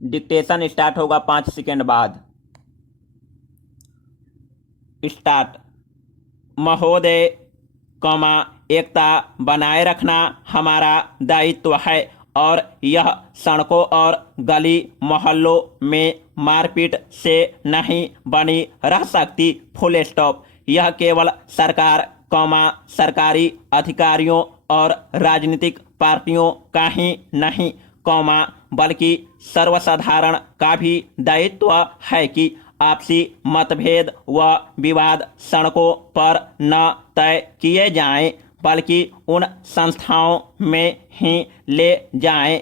Dictation start होगा 5 second बाद। Start. महोदय, एकता बनाए रखना हमारा दायित्व है और यह सड़कों और गली मोहल्लों में मारपीट से नहीं बनी रह सकती। Full stop. यह केवल सरकार, सरकारी अधिकारियों और राजनीतिक पार्टियों का ही नहीं, बल्कि सर्वसाधारण का भी दायित्व है कि आपसी मतभेद व विवाद सड़कों पर न तय किए जाएं, बल्कि उन संस्थाओं में ही ले जाएं,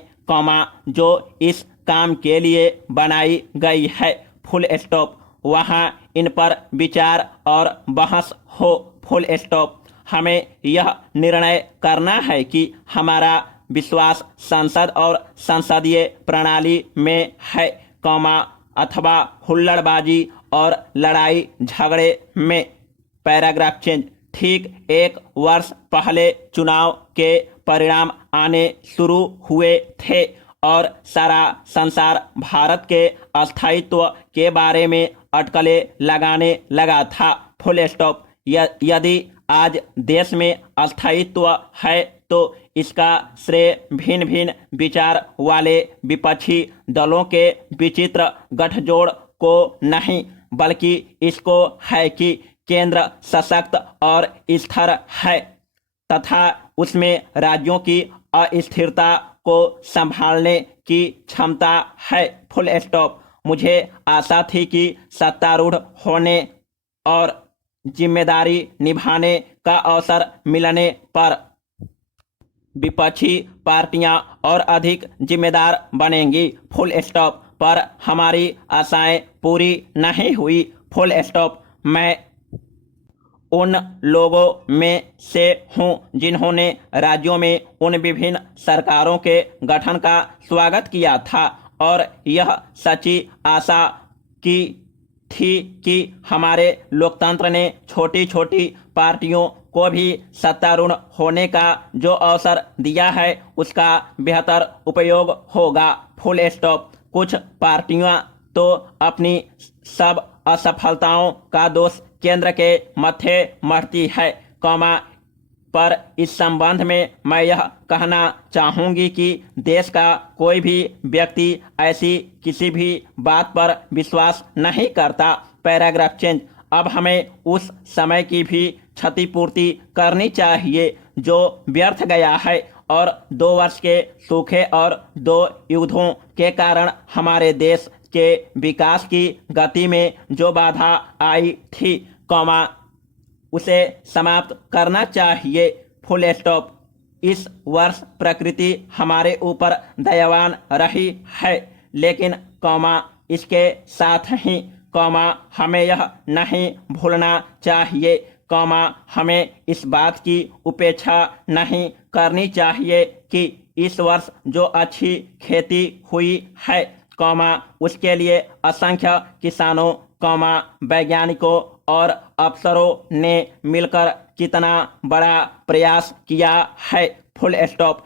जो इस काम के लिए बनाई गई है। Full stop. वहाँ इन पर विचार और बहस हो। Full stop. हमें यह निर्णय करना है कि हमारा विश्वास संसद और संसदीय प्रणाली में है, अथवा हुल्लड़बाजी और लड़ाई झगड़े में। Paragraph change. ठीक 1 वर्ष पहले चुनाव के परिणाम आने शुरू हुए थे और सारा संसार भारत के अस्थायित्व के बारे में अटकलें लगाने लगा था। Full stop. यदि आज देश में अस्थायित्व है तो इसका श्रेय भिन्न भिन्न विचार वाले विपक्षी दलों के विचित्र गठजोड़ को नहीं, बल्कि इसको है कि केंद्र सशक्त और स्थिर है तथा उसमें राज्यों की अस्थिरता को संभालने की क्षमता है। Full stop. मुझे आशा थी कि सत्तारूढ़ होने और जिम्मेदारी निभाने का अवसर मिलने पर विपक्षी पार्टियां और अधिक जिम्मेदार बनेंगी। Full stop. पर हमारी आशाएं पूरी नहीं हुई। Full stop. मैं उन लोगों में से हूं जिन्होंने राज्यों में उन विभिन्न सरकारों के गठन का स्वागत किया था और यह सच्ची आशा की थी कि हमारे लोकतंत्र ने छोटी छोटी पार्टियों को भी सत्तारूढ़ होने का जो अवसर दिया है उसका बेहतर उपयोग होगा। Full stop. कुछ पार्टियां तो अपनी सब असफलताओं का दोष केंद्र के मत्थे मढ़ती है, पर इस संबंध में मैं यह कहना चाहूँगी कि देश का कोई भी व्यक्ति ऐसी किसी भी बात पर विश्वास नहीं करता। Paragraph change. अब हमें उस समय की भी क्षतिपूर्ति करनी चाहिए जो व्यर्थ गया है और 2 वर्ष के सूखे और 2 युद्धों के कारण हमारे देश के विकास की गति में जो बाधा आई थी, उसे समाप्त करना चाहिए। Full stop. इस वर्ष प्रकृति हमारे ऊपर दयावान रही है, लेकिन इसके साथ ही हमें यह नहीं भूलना चाहिए, हमें इस बात की उपेक्षा नहीं करनी चाहिए कि इस वर्ष जो अच्छी खेती हुई है, उसके लिए असंख्य किसानों, वैज्ञानिकों और अफसरों ने मिलकर कितना बड़ा प्रयास किया है। Full stop.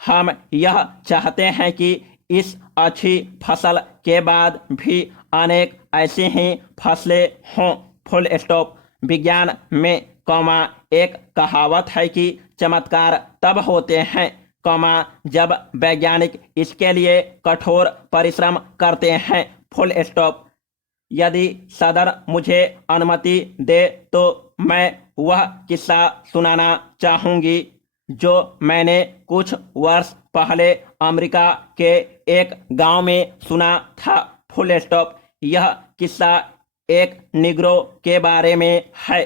हम यह चाहते हैं कि इस अच्छी फसल के बाद भी अनेक ऐसी ही फसलें हों। Full stop. विज्ञान में एक कहावत है कि चमत्कार तब होते हैं, जब वैज्ञानिक इसके लिए कठोर परिश्रम करते हैं। Full stop. यदि सदन मुझे अनुमति दे तो मैं वह किस्सा सुनाना चाहूँगी जो मैंने कुछ वर्ष पहले अमेरिका के एक गांव में सुना था। Full stop. यह किस्सा एक निग्रो के बारे में है,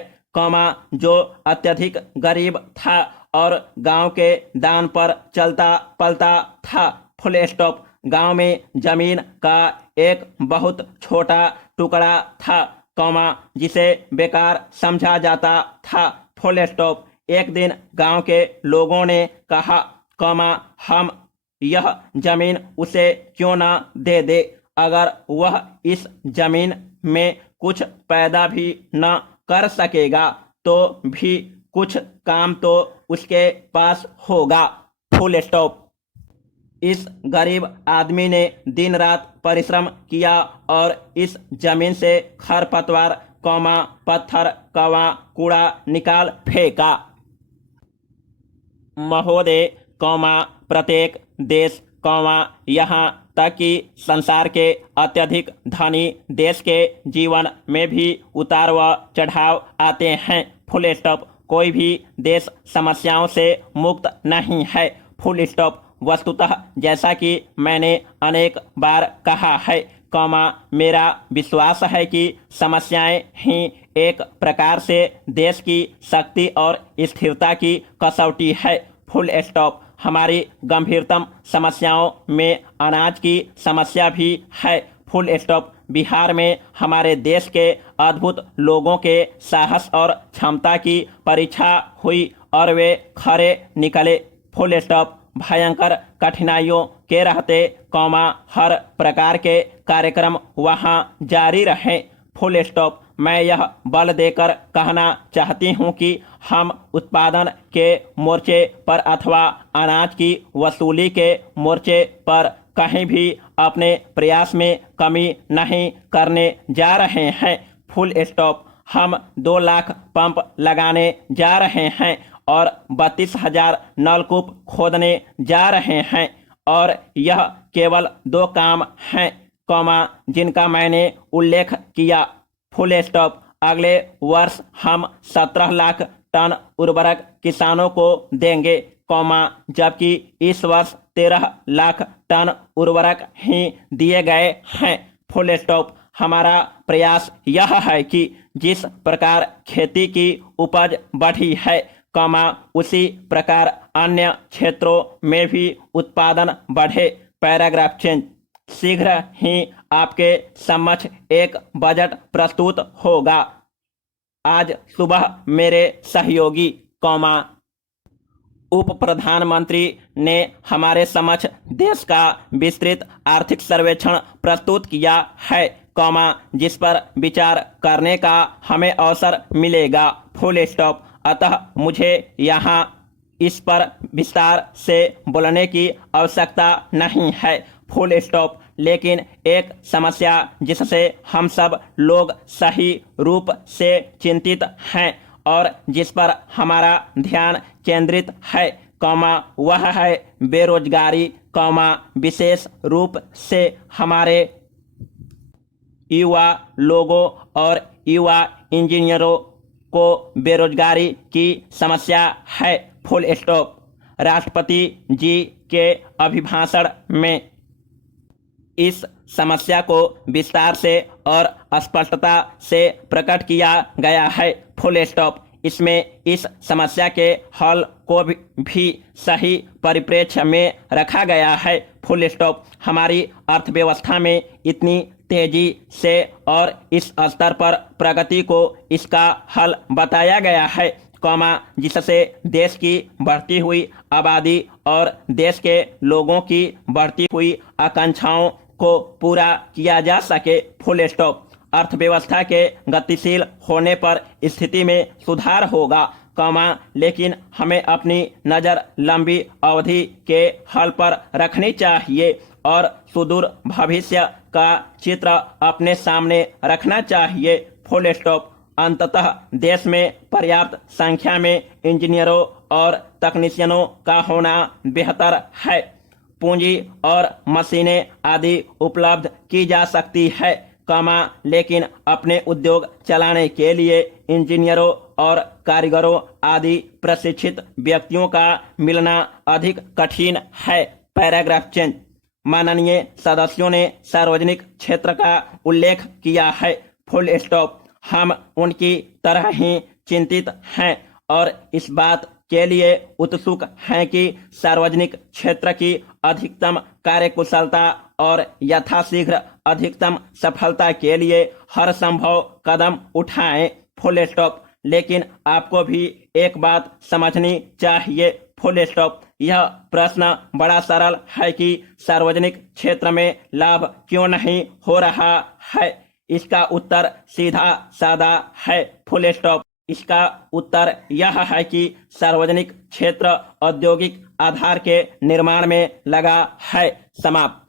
जो अत्यधिक गरीब था और गांव के दान पर चलता पलता था। Full stop. गांव में जमीन का एक बहुत छोटा टुकड़ा था, जिसे बेकार समझा जाता था। Full stop. एक दिन गांव के लोगों ने कहा, हम यह जमीन उसे क्यों ना दे दे, अगर वह इस जमीन में कुछ पैदा भी न कर सकेगा तो भी कुछ काम तो उसके पास होगा। Full stop. इस गरीब आदमी ने दिन रात परिश्रम किया और इस जमीन से खरपतवार, पत्थर, कौवा, कूड़ा निकाल फेंका। महोदय, प्रत्येक देश, यहाँ तक कि संसार के अत्यधिक धनी देश के जीवन में भी उतार व चढ़ाव आते हैं। Full stop. कोई भी देश समस्याओं से मुक्त नहीं है। Full stop. वस्तुतः जैसा कि मैंने अनेक बार कहा है, मेरा विश्वास है कि समस्याएं ही एक प्रकार से देश की शक्ति और स्थिरता की कसौटी है। Full stop. हमारी गंभीरतम समस्याओं में अनाज की समस्या भी है। Full stop. बिहार में हमारे देश के अद्भुत लोगों के साहस और क्षमता की परीक्षा हुई और वे खरे निकले। Full stop. भयंकर कठिनाइयों के रहते, हर प्रकार के कार्यक्रम वहां जारी रहे। Full stop. मैं यह बल देकर कहना चाहती हूं कि हम उत्पादन के मोर्चे पर अथवा अनाज की वसूली के मोर्चे पर कहीं भी अपने प्रयास में कमी नहीं करने जा रहे हैं। Full stop. हम 2 लाख पंप लगाने जा रहे हैं और 32,000 नलकूप खोदने जा रहे हैं और यह केवल 2 काम हैं, जिनका मैंने उल्लेख किया। Full stop. अगले वर्ष हम 17 लाख टन उर्वरक किसानों को देंगे, जबकि इस वर्ष 13 लाख टन उर्वरक ही दिए गए हैं। Full stop. हमारा प्रयास यह है कि जिस प्रकार खेती की उपज बढ़ी है, उसी प्रकार अन्य क्षेत्रों में भी उत्पादन बढ़े। Paragraph change. शीघ्र ही आपके समक्ष एक बजट प्रस्तुत होगा। आज सुबह मेरे सहयोगी, उप प्रधानमंत्री ने हमारे समक्ष देश का विस्तृत आर्थिक सर्वेक्षण प्रस्तुत किया है, जिस पर विचार करने का हमें अवसर मिलेगा। Full stop. अतः मुझे यहाँ इस पर विस्तार से बोलने की आवश्यकता नहीं है। Full stop. लेकिन एक समस्या जिससे हम सब लोग सही रूप से चिंतित हैं और जिस पर हमारा ध्यान केंद्रित है, वह है बेरोजगारी, विशेष रूप से हमारे युवा लोगों और युवा इंजीनियरों को बेरोजगारी की समस्या है। Full stop. राष्ट्रपति जी के अभिभाषण में इस समस्या को विस्तार से और स्पष्टता से प्रकट किया गया है। Full stop. इसमें इस समस्या के हल को भी सही परिप्रेक्ष्य में रखा गया है। Full stop. हमारी अर्थव्यवस्था में इतनी तेजी से और इस स्तर पर प्रगति को इसका हल बताया गया है, जिससे देश की बढ़ती हुई आबादी और देश के लोगों की बढ़ती हुई आकांक्षाओं को पूरा किया जा सके। Full stop. अर्थव्यवस्था के गतिशील होने पर स्थिति में सुधार होगा, लेकिन हमें अपनी नज़र लंबी अवधि के हल पर रखनी चाहिए और सुदूर भविष्य का चित्र अपने सामने रखना चाहिए। Full stop. अंततः देश में पर्याप्त संख्या में इंजीनियरों और तकनीशियनों का होना बेहतर है। पूंजी और मशीनें आदि उपलब्ध की जा सकती है, लेकिन अपने उद्योग चलाने के लिए इंजीनियरों और कारीगरों आदि प्रशिक्षित व्यक्तियों का मिलना अधिक कठिन है। Paragraph change. माननीय सदस्यों ने सार्वजनिक क्षेत्र का उल्लेख किया है। Full stop. हम उनकी तरह ही चिंतित हैं और इस बात के लिए उत्सुक हैं कि सार्वजनिक क्षेत्र की अधिकतम कार्यकुशलता और यथाशीघ्र अधिकतम सफलता के लिए हर संभव कदम उठाएं। Full stop. लेकिन आपको भी एक बात समझनी चाहिए। Full stop. यह प्रश्न बड़ा सरल है कि सार्वजनिक क्षेत्र में लाभ क्यों नहीं हो रहा है। इसका उत्तर सीधा सादा है। Full stop. इसका उत्तर यह है कि सार्वजनिक क्षेत्र औद्योगिक आधार के निर्माण में लगा है। समाप्त।